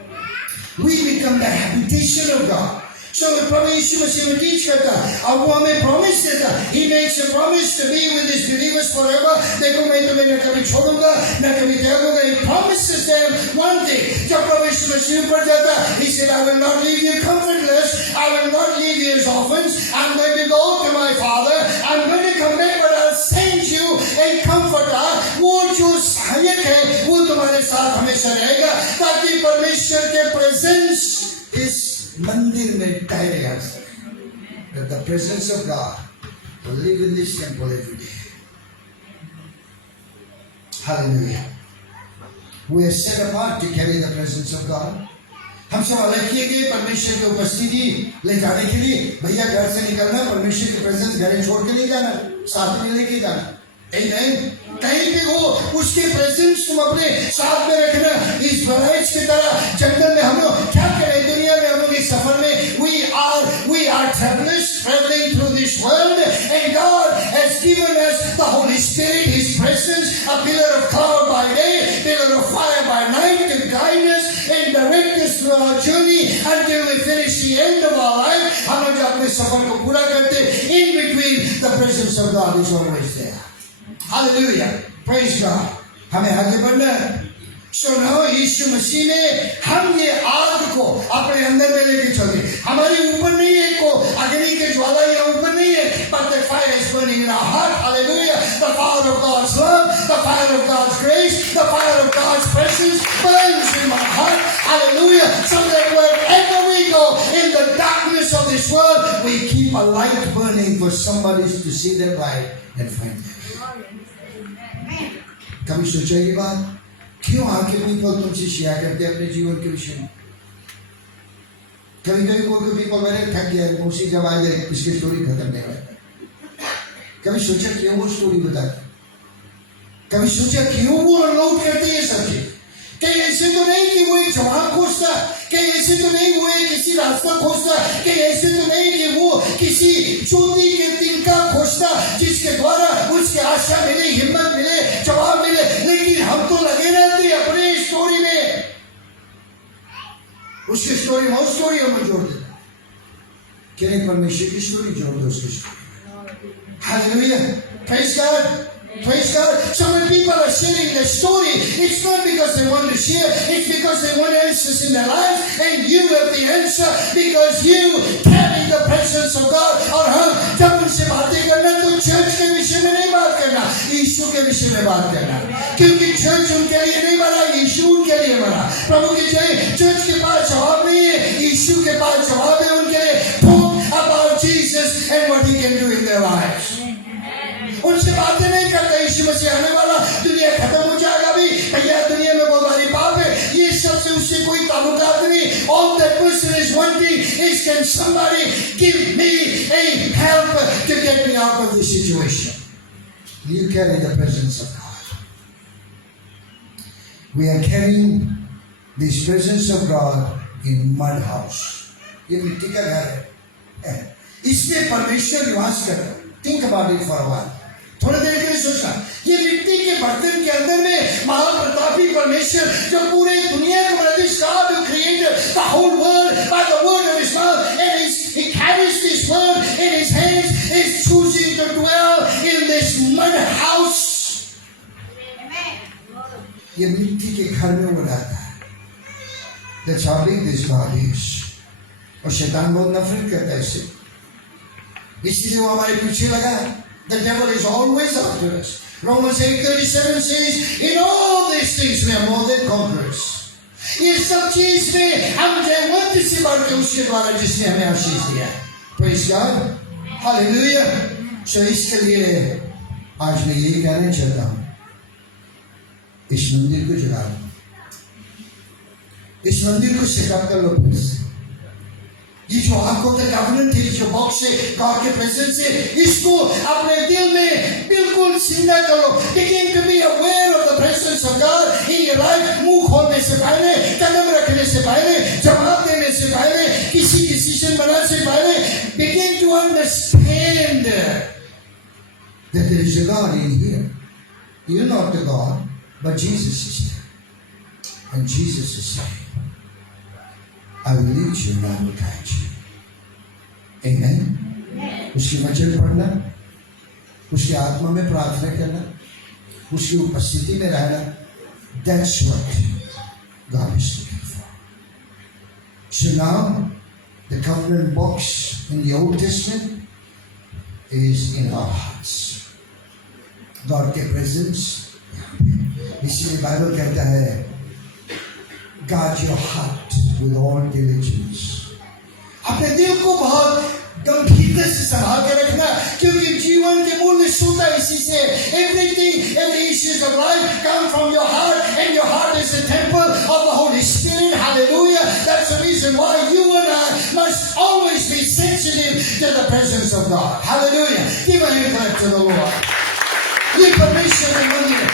We become the habitation of God. So प्रभु यीशु मसीह में टीच करता, अब वो हमें प्रॉमिस देता, He makes a promise to be with His believers forever. देखो मैं तुम्हें न कभी छोड़ूंगा, न कभी त्यागूंगा। He promises them one thing. जब प्रभु यीशु मसीह ऊपर जाता, He said, I will not leave you comfortless. I will not leave you as orphans. I'm going to go to my Father. I'm going to come back, but I'll send you a comforter. वो जो सहायक है, वो तुम्हारे साथ हमेशा रहेगा, ताकि परमेश्वर के प्रेजेंस इस मंदिर में ठहरे जा सके। That the presence of God will live in this temple every day. Hallelujah. We are set apart to carry the presence of God. हम सब अलग किए गए परमेश्वर की उपस्थिति ले जाने के लिए। भैया घर से निकलना, परमेश्वर की प्रेजेंस घर छोड़ के नहीं जाना, साथ में लेके जाना। कहीं भी हो, उसके प्रेजेंस तुम अपने साथ में रखना। इस बराइज की तरह जंगल में हम लोग क्या करें, दुनिया में हम लोग इस सफर में we are travelers traveling through this world, and God has given us the Holy Spirit, His presence, a pillar of cloud by day, pillar of fire by night, to guide us and direct us through our journey until we finish the end of our life. हम लोग अपने सफर को पूरा करते, in between the presence of God is always there. Hallelujah, praise God. हमें आगे बढ़ना है। So now यीशु मसीह ने हम ये आग को अपने अंदर में लेके चले। हमारे ऊपर नहीं है, को अग्नि के ज्वाला यहाँ ऊपर नहीं है, but the fire is burning in our heart. Hallelujah, the fire of God's love, the fire of God's grace, the fire of God's presence burns in my heart. Hallelujah, so that wherever we go in the darkness of this world, we keep a light burning for somebody to see that light and find them. कभी सोचा ये बात? क्यों आके पीपल तुमसे शेयर करते हैं अपने जीवन के विषय में? कभी कभी कोई पीपल मैंने थक गया, उसी जब आ जाए इसकी स्टोरी खत्म नहीं होता। कभी सोचा क्यों वो स्टोरी बताते? कभी सोचा क्यों वो अनलोड करते ये सब चीज? कहीं ऐसे तो नहीं कि वो एक जवान खोजता, कहीं ऐसे तो नहीं वो एक किसी रास्ता खोजता, कहीं ऐसे तो नहीं कि वो किसी ज्योति के तिनका खोजता जिसके द्वारा उसके आशा मिले, हिम्मत मिले, जवाब मिले। लेकिन हम तो लगे रहते अपने स्टोरी में, उसकी स्टोरी में उस स्टोरी हम जोड़ देते। कि परमेश्वर की स्टोरी जोड़ दो उसकी story. Hallelujah, praise God, praise God. So when people are sharing their story, it's not because they want to share, it's because they want answers in their lives, and you have the answer because you carry the presence of God. और हम जब उनसे बातें करना तो चर्च के विषय में नहीं बात करना, यीशु के विषय में बात करना, क्योंकि चर्च उनके लिए नहीं बना, यीशु उनके लिए बना। प्रभु की जय। चर्च के पास जवाब नहीं है, यीशु के पास जवाब है उनके लिए। Talk about Jesus and what He can do in their lives. उनसे बातें नहीं करते यीशु मसीह आने वाला, दुनिया खत्म हो जाएगा भी, भैया दुनिया में बहुत सारी पाप है, ये सब से उससे कोई ताल्लुकात नहीं। All that person is wanting is, can somebody give me a help to get me out of this situation? You carry the presence of God. We are carrying this presence of God in mud house. ये मिट्टी का घर है, इसमें परमेश्वर निवास करता है। Think about it for a while. थोड़ी देर के लिए सोचना, ये मिट्टी के बर्तन के अंदर में महाप्रतापी परमेश्वर जो पूरे दुनिया को बना, this God who created the whole world by the word of His mouth, and He carries this word in His hands, is choosing to dwell in this mud house. ये मिट्टी के घर में वो रहता है। That's how big this God is. और शैतान बहुत नफरत करता है इससे, इसलिए वो हमारे पीछे लगा है। The devil is always after us. Romans 8:37 says, in all these things we are more than conquerors. ये सब चीज में हम जयवंत से बढ़ के उसके द्वारा जिसने हमें आशीष दिया। Praise God, Hallelujah. So इसके लिए आज मैं यही कहना चाहता हूँ, इस मंदिर को जगा लो, इस मंदिर को सेटअप कर लो फिर से। ये जो आपको द कवनेंट है, जो बॉक्स है गॉड के प्रेजेंस से, इसको अपने दिल में बिल्कुल जिंदा करो। Begin to be aware of the presence of God in your life. मुंह खोलने से पहले, कदम रखने से पहले, जवाब देने से पहले, किसी डिसीजन बनाने से पहले, begin to understand that there is a God in here. You're not the God, but Jesus is here, and Jesus is saying, I will lead you and I will guide you. Amen. उसकी वचन पढ़ना, उसकी आत्मा में प्रार्थना करना, उसकी उपस्थिति में रहना, that's what God is looking for. So now the covenant box in the Old Testament is in our hearts. God के presence, इसीलिए बाइबल कहता है, guard your heart with all diligence. अपने दिल को बहुत गंभीरता से संभाल के रखना, क्योंकि जीवन के मूल्य सूता इसी से। Everything, every issues of life come from your heart, and your heart is the temple of the Holy Spirit. Hallelujah. That's the reason why you and I must always be sensitive to the presence of God. Hallelujah. Give a hand clap to the Lord. ये परमेश्वर का मंदिर है।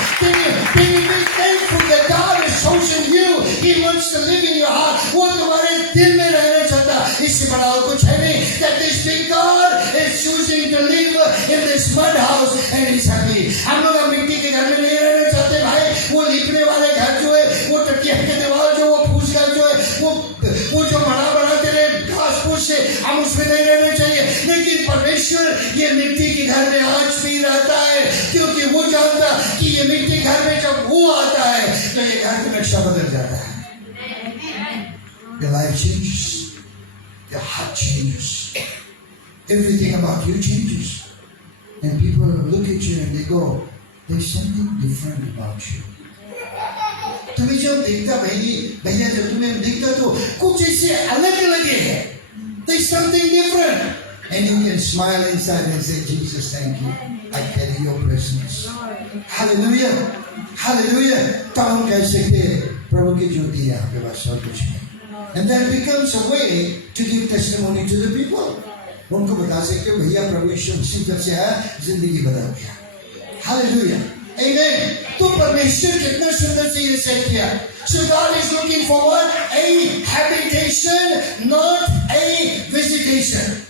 Can you be thankful that God has chosen you? He wants to live in your heart. वो तुम्हारे दिल में रहना चाहता। इससे बड़ा और कुछ है नहीं। That this big God is choosing to live in this mud house and He's happy. हम लोग मिट्टी के घर में नहीं रहना चाहते भाई। वो लिपने वाले घर जो है, वो टटिया के दीवार जो, वो फूस घर जो है, वो जो बनाते रहे घास फूस से, हम उसमें नहीं रहना चाहिए। लेकिन परमेश्वर ये मिट्टी के घर में आज भी रहता है, क्योंकि वो जानता कि ये मिट्टी घर में जब वो आता है तो ये घर का नक्शा बदल जाता है। Your life changes, your heart changes, everything about you changes, and people look at you and they go, there's something different about you. तुम्हें जब देखता भैया जब तुम्हें देखता तो कुछ ऐसे अलग लगे है, there's something different, and you can smile inside and say, Jesus, thank you. I carry your presence. Hallelujah. Hallelujah. तब हम कह सकते प्रभु की ज्योति यहाँ पे बस और कुछ नहीं. And that becomes a way to give testimony to the people. उनको बता सकते भैया प्रभु यीशु मसीह जब से है जिंदगी बदल गया. Hallelujah. Amen. तो परमेश्वर कितना सुंदर से ये सेट किया. So God is looking for what? A habitation, not a visitation.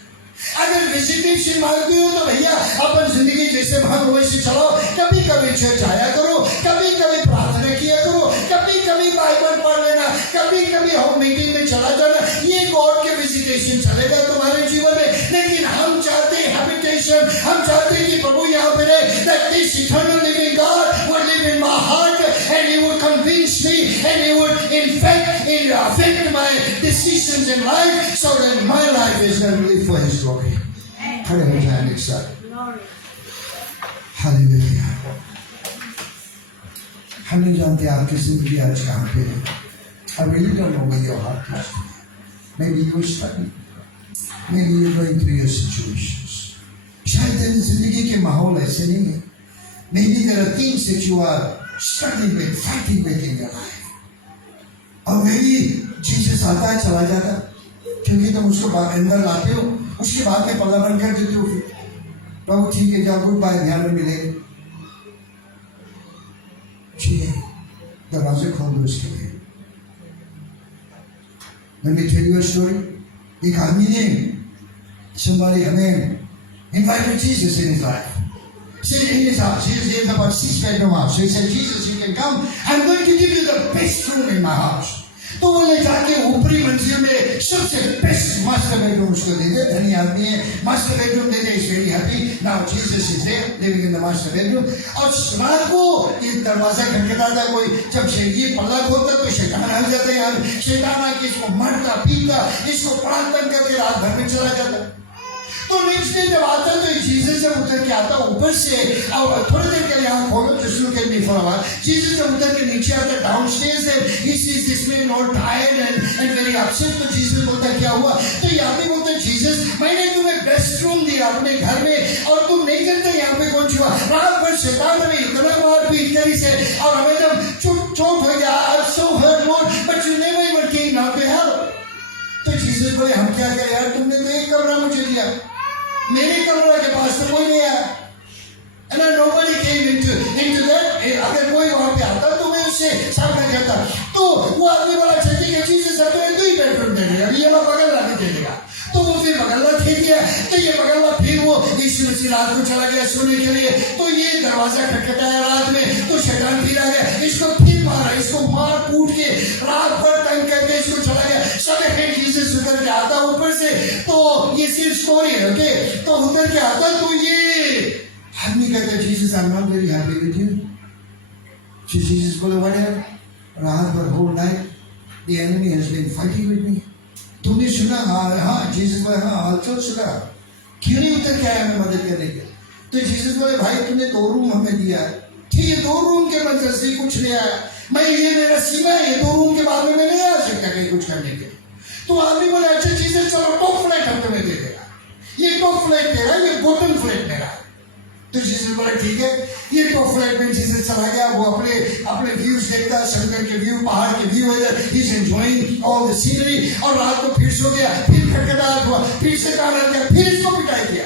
अगर विजिटेशन मांगते हो तो भैया अपन जिंदगी जैसे भाग वैसे चलाओ. कभी कभी चर्च आया करो, कभी कभी प्रार्थना किया करो, कभी कभी बाइबल पढ़ लेना, कभी कभी होम मीटिंग में चला जाना. ये गॉड के विजिटेशन चलेगा तुम्हारे जीवन में. लेकिन हम चाहते हैं हैबिटेशन. हम चाहते हैं कि प्रभु यहाँ पे रहे. That this eternal living God would live in my heart and He would convince me and He would affect my decisions in life so that my life is going to live for His glory. खड़े हो जाएं एक साथ. हालेलुया. हम नहीं जानते आपकी जिंदगी आज कहाँ पे है. I really don't know where your heart is. Maybe you're studying. Maybe you're going through your situations. शायद तेरी जिंदगी के माहौल ऐसे नहीं है. Maybe there are things that you are struggling with, fighting with in your life. और maybe Jesus आता है चला जाता क्योंकि तुम उसको अंदर लाते हो, उसके बाद में पल्ला बंद कर देते हो. फिर प्रभु ठीक है जाओ गुड बाय ध्यान में मिलेंगे. ठीक है दरवाजे खोल दो उसके लिए. Let me tell you a story. एक आदमी ने somebody invited Jesus in his life. Said in his house, he has about 6 bedroom house. So he said, Jesus, you can come. I'm going to give you the best room in my house. तो वो ले जाके ऊपरी मंजिल में सबसे best master bedroom उसको दे दे. धनी आदमी है, मास्टर बेडरूम दे दे. Is very happy. Now Jesus is there living in the master bedroom. और रात को ये दरवाजा खटखटाता कोई. जब ये पल्ला खोलता तो शैतान आ जाता है. यार शैतान आके इसको मारता पीटता, इसको प्राण तंग करके रात भर में चला जाता. तो नेक्स्ट डे जब आता तो जीसस जब उतर के आता ऊपर से और थोड़ी देर के लिए आँख खोलो just look at me for a while. Jesus जब उतर के नीचे आता downstairs and he sees this man all tired and very upset. तो जीसस बोलता क्या हुआ. तो यहाँ पे बोलता जीसस मैंने तुम्हें बेस्ट रूम दिया अपने घर में और तुम नहीं जानते यहाँ पे कौन छुआ. रात भर शैतान हमें इतना मार पीट करी से और हमें जब चोट हो गया. I'm so hurt Lord but you never even came now to help. तो जीसस बोले हम क्या करें यार, तुमने तो एक कमरा मुझे दिया, मेरे कमरा के पास तो कोई नहीं आया. And nobody came into that. अगर कोई वहाँ पे आता तो मैं उससे सामना करता. तो वो आदमी बोला ठीक है जीसस अब तो 2 ही बेडरूम दे देगा, ये वाला बगल लाके दे देगा. तो वो फिर बगल्ला दे दिया. तो ये बगल्ला फिर वो यीशु मसीह रात को चला गया सोने के लिए. तो ये दरवाजा खटखटाया रात में तो शैतान फिर आ गया, इसको फिर मारा, इसको मार कूट के रात भर तंग करके इसको चला गया. सब जीसस उतर के आता ऊपर से. तो ये सिर्फ स्टोरी है. ओके तो उतर के आता तो ये आदमी कहता Jesus I am not very happy with you. Jesus बोले व्हाटएवर. रात भर whole night the enemy has been fighting with me. तुमने सुना. हाँ जीसस बोले हाँ हलचल सुना. क्यों नहीं उतर के आया हमें मदद करने के. तो जीसस बोले भाई तुमने 2 रूम हमें दिया है, ठीक है 2 रूम के मंजिल से कुछ नहीं आया. मैं ये मेरा सीमा है, ये 2 रूम के बाद में मैं नहीं आ सकता कहीं कुछ करने के. तो आदमी बोले अच्छा जीसस चलो टॉप फ्लैट हम तुम्हें दे देगा. ये टॉप फ्लैट तेरा, ये बॉटम फ्लैट मेरा. तो जीसस बोला ठीक है. ये टॉप फ्लैट में जीसस चला गया. वो अपने व्यूज देखता, समुद्र के व्यू, पहाड़ के व्यू है. He is enjoying all the scenery. और रात को फिर सो गया, फिर खटखटाहट हुआ, फिर से कान आ गया, फिर इसको पिटाई किया.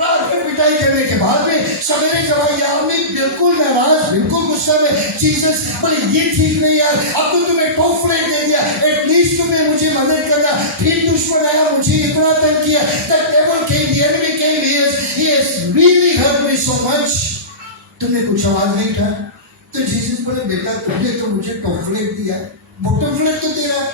रात भर पिटाई करने के बाद में सवेरे जब ये आदमी बिल्कुल नाराज, बिल्कुल गुस्सा में. जीसस बोले ये ठीक नहीं यार, अब तो तुम्हें टॉप फ्लैट दे दिया, एटलीस्ट तुम्हें मुझे मदद करना. फिर दुश्मन आया, मुझे इतना तंग किया. The devil came, the enemy came, he has really hurt me so much. तुमने कुछ आवाज नहीं उठाया. तो जीसस बोले बेटा तुमने तो मुझे टॉप फ्लैट दिया, बॉटम फ्लैट तो दे रहा है,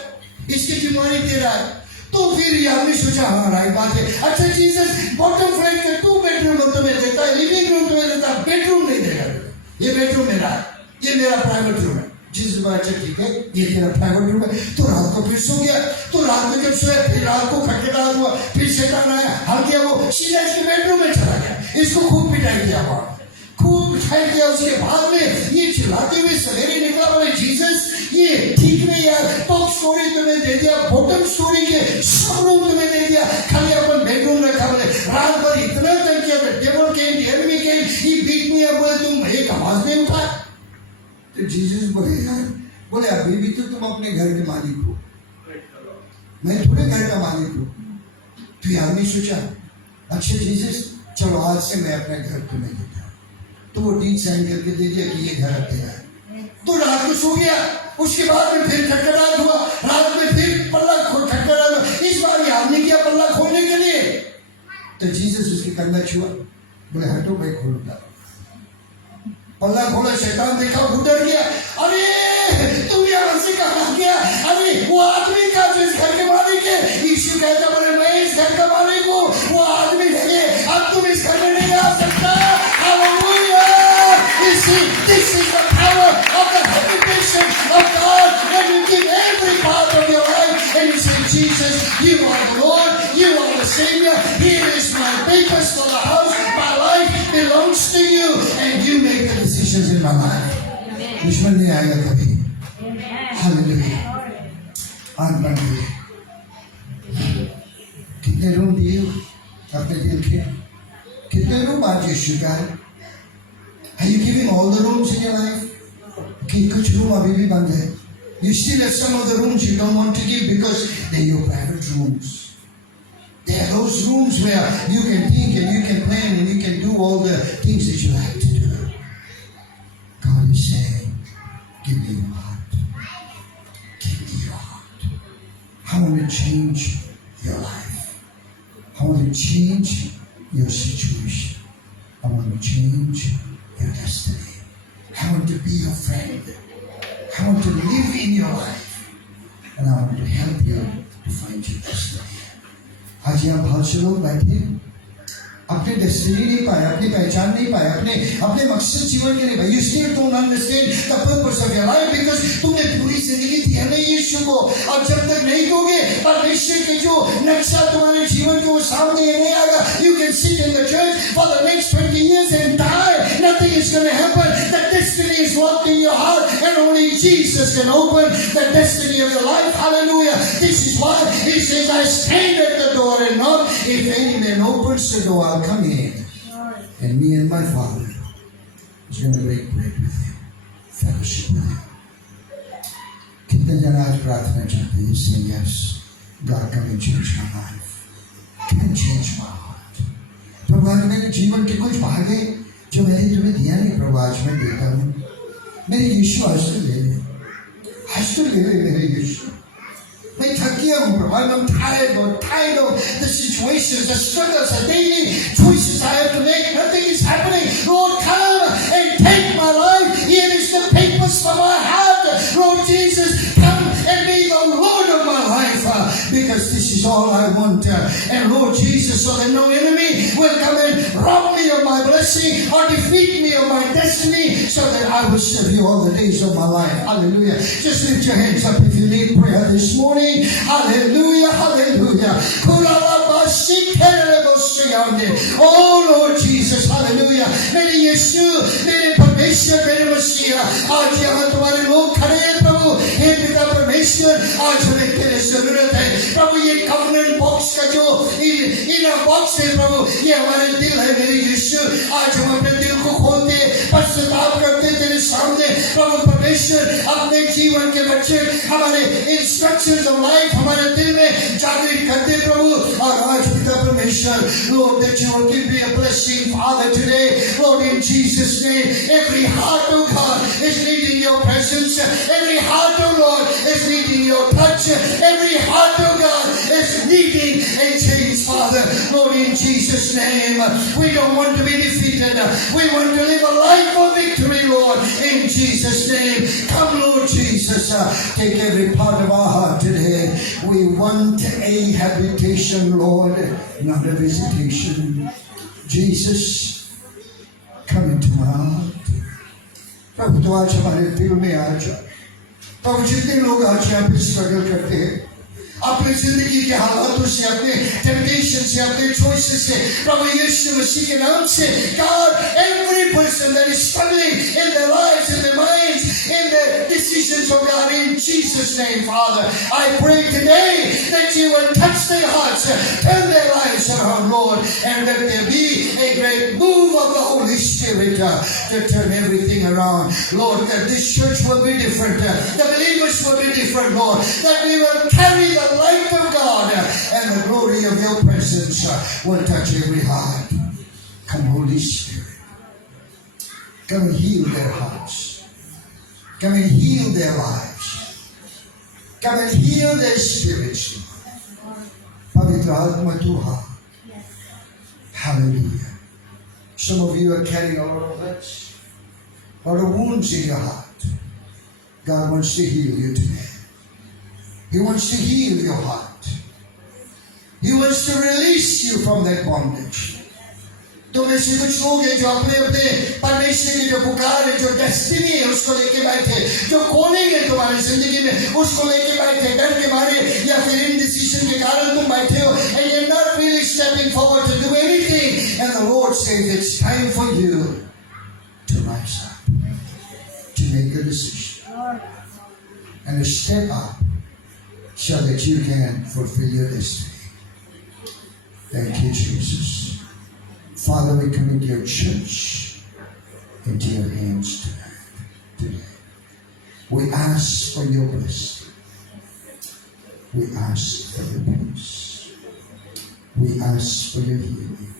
इसकी जिम्मेदारी दे रहा है. तो फिर ये आदमी सोचा हाँ राइट बात है. अच्छा जीसस बॉटम फ्लैट के 2 बेडरूम तुम्हें देता है, लिविंग रूम तुम्हें देता है, बेडरूम नहीं देगा. ये बेडरूम मेरा है, ये मेरा प्राइवेट रूम है. जीसस बोला अच्छा ठीक है ये तेरा प्राइवेट रूम है. तो रात को फिर सो गया. तो रात में जब सोया फिर रात को खटखटाहट हुआ, फिर शैतान आया, हल गया, वो सीधा इसके बेडरूम में चला गया. इसको खूब पिटाई किया, खूब पिटाई किया. उसके बाद में ये चिल्लाते हुए सवेरे निकला. बोले जीसस ये ठीक नहीं यार, टॉप स्टोरी तुम्हें दे दिया, बॉटम स्टोरी के सब रूम तुम्हें दे दिया, खाली अपन बेडरूम रखा. बोले रात भर इतना तंग किया, डेविल केम, द एनिमी केम, एक आवाज नहीं उठा। तो जीसस बोले यार, बोले अभी भी तो तुम अपने घर के मालिक हो, मैं थोड़े घर का मालिक हूँ। तो ये आदमी सोचा अच्छा जीसस चलो आज से मैं अपने घर तुम्हें देता हूँ। तो वो डीड साइन करके दे दिया कि ये घर अब तेरा है। तो रात को सो गया। उसके बाद में फिर खटखटाहट हुआ, रात में फिर पल्ला खटखटाहट हुआ। इस बार ये आदमी किया पल्ला खोलने के लिए। तो जीसस उसके कंधा छुआ, बोले हटो मैं खोलूंगा। पल्ला खोला, शैतान देखा, डर गया। अरे तू यहाँ से कहाँ गया? अरे वो आदमी का जो इस घर के मालिक है। यीशु कहता बोले मैं इस घर का मालिक हूँ, वो आदमी नहीं, अब तुम इस घर में नहीं आ सकता। Hallelujah. This is the power of the habitation of God when you give every part of your life and you say, Jesus, you are the Lord, you are the Savior, here is my papers for the house, my life belongs to you and you make the decisions in my life. दुश्मन नहीं आएगा कभी। हालेलुया। आग बन गई। कितने रूम दिए अपने दिल के? कितने रूम आज यीशु का है? Are you giving all the rooms in your life? कि कुछ रूम अभी भी बंद है। You still have some of the rooms you don't want to give because they're your private rooms. They are those rooms where you can think and you can plan and you can do all the things that you like to do. God is saying, give me your heart. Give me your heart. I want to change your life. I want to change your situation. I want to change your destiny. I want to be your friend. I want to live in your life. And I want to help you to find your destiny. आज यहाँ बहुत से लोग बैठे अपने डेस्टिनी नहीं पाए, अपनी पहचान नहीं पाए, अपने मकसद जीवन के लिए भाई। You still don't understand the purpose of your life because तुमने पूरी जिंदगी दिया नहीं यीशु को। और जब तक नहीं दोगे परमेश्वर के जो नक्शा तुम्हारे जीवन के वो सामने नहीं आएगा। You can sit in the church for the next 20 years and die. Nothing is going to happen. The destiny is locked in your heart and only Jesus can open the destiny of your life. Hallelujah. This is why he says, I stand at the door and knock. If any man opens the door, I'll come in. And me and my Father is going to break bread with him. Fellowship with him. कितने जन आज प्रार्थना चाहते हैं? Say yes. God come and change my life. Come and change my heart. प्रभु आज मेरे जीवन के कुछ भाग हैं जो मैंने तुम्हें दिया नहीं। प्रभु आज मैं देता हूँ। मेरे यीशु आज तो ले ले, आज तो ले ले मेरे यीशु। मैं थक गया हूँ प्रभु। I'm tired of the situations, the struggles, the daily choices I have to make. Nothing is happening. Lord, come and take my life. Here is the papers for my heart. Lord Jesus, come and be the Lord of my life. Because this is all I want. And Lord Jesus, so that no enemy will come and rob me of my blessing or defeat me of my destiny, so that I will serve you all the days of my life. Hallelujah. Just lift your hands up if you need prayer this morning. Hallelujah, hallelujah. Oh Lord Jesus, hallelujah. मेरे यीशु, मेरे परमेश्वर, मेरे मसीहा, आज यहाँ तुम्हारे लोग खड़े हैं प्रभु। हे पिता परमेश्वर, आज हमें तेरी जरूरत है प्रभु। ये कवनेंट बॉक्स का जो इनर बॉक्स है प्रभु, ये हमारे दिल है मेरे यीशु। आज हम अपने दिल को खोलते, पश्चाताप करते तेरे सामने प्रभु परमेश्वर। अपने जीवन के बच्चे हमारे इंस्ट्रक्शंस ऑफ लाइफ हमारे दिल में जागृत करते प्रभु। और आज पिता परमेश्वर, Lord, that you will give me a blessing, Father, today, Lord, in Jesus' name. Every heart, oh God, is needing your presence. Every heart, oh Lord, is needing your touch. Every heart, oh God, is needing a change, Father. Lord, in Jesus' name, we don't want to be defeated. We want to live a life of victory, Lord, in Jesus' name. Come, Lord Jesus, take every part of our heart today. We want a habitation, Lord, not a visitation. Jesus, come into my heart. प्रभु तो आज हमारे दिल में आ जा। प्रभु जितने लोग आज यहाँ पे स्ट्रगल करते हैं अपनी जिंदगी के हालातों से, अपने टेम्पटेशन से, अपने चॉइसेस से, प्रभु यीशु मसीह के नाम से, God, every person that is struggling in their lives, in their minds, in their decisions, oh God, in Jesus' Jesus' name, Father, I pray today that you will touch their hearts, turn their lives around, Lord, and let there be a great move of the Holy Spirit to turn everything around. Lord, that this church will be different. The believers will be different, Lord. That we will carry the light of God and the glory of your presence will touch every heart. Come, Holy Spirit. Come and heal their hearts. Come and heal their lives. Come and heal their spirits. Pavitra Atma Tuha. Hallelujah. Some of you are carrying a lot of hurts, a lot of wounds in your heart. God wants to heal you today. He wants to heal your heart. He wants to release you from that bondage. तो में से कुछ लोग हैं जो अपने अपने परमेश्वर की जो पुकार है, जो डेस्टिनी है, उसको लेके बैठे, जो कॉलिंग है तुम्हारी जिंदगी में, उसको लेके बैठे, डर के मारे या फिर इनडिसीजन के कारण तुम बैठे हो, and you're not really stepping forward to do anything. And the Lord says it's time for you to rise up, to make a decision, and to step up so that you can fulfill your destiny. Thank you, Jesus. Father, we commit your church into your hands today. We ask for your blessing. We ask for your peace. We ask for your healing.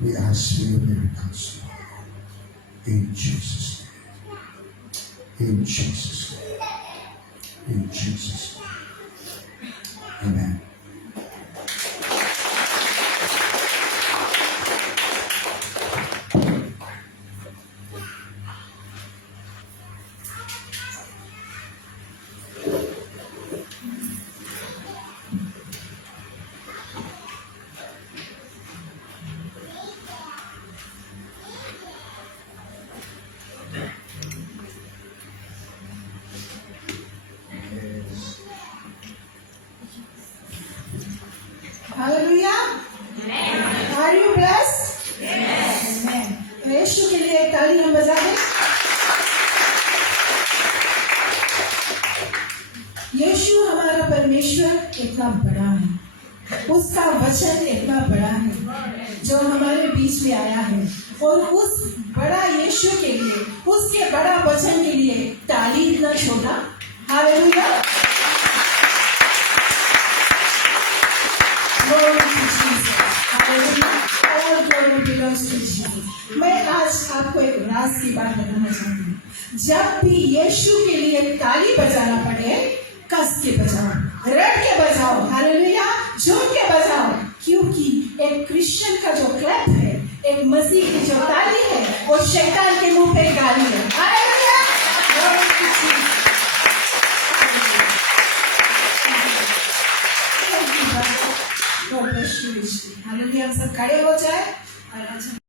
We ask for your miracles. In Jesus' name. In Jesus' name. In Jesus' name. Amen. Hallelujah. Amen. Are you blessed? Yes. Amen. तो यीशु के लिए एक ताली हम बजा दें। यीशु हमारा परमेश्वर इतना बड़ा है, उसका वचन इतना बड़ा है जो हमारे बीच में आया है, और उस बड़ा यीशु के लिए, उसके बड़ा वचन के लिए ताली इतना छोटा। Hallelujah. Glory to Jesus. Hallelujah. All glory belongs to Jesus. मैं आज आपको एक राज की बात बताना चाहती हूँ। जब भी यीशु के लिए ताली बजाना पड़े, कस के बजाओ, रट के बजाओ, हालेलुया, झूम के बजाओ, क्योंकि एक क्रिश्चियन का जो क्लैप है, एक मसीह की जो ताली है, वो शैतान के मुंह पे गाली है। Hallelujah. Glory to Jesus. God bless you richly. Hallelujah. हम सब खड़े हो जाए और आज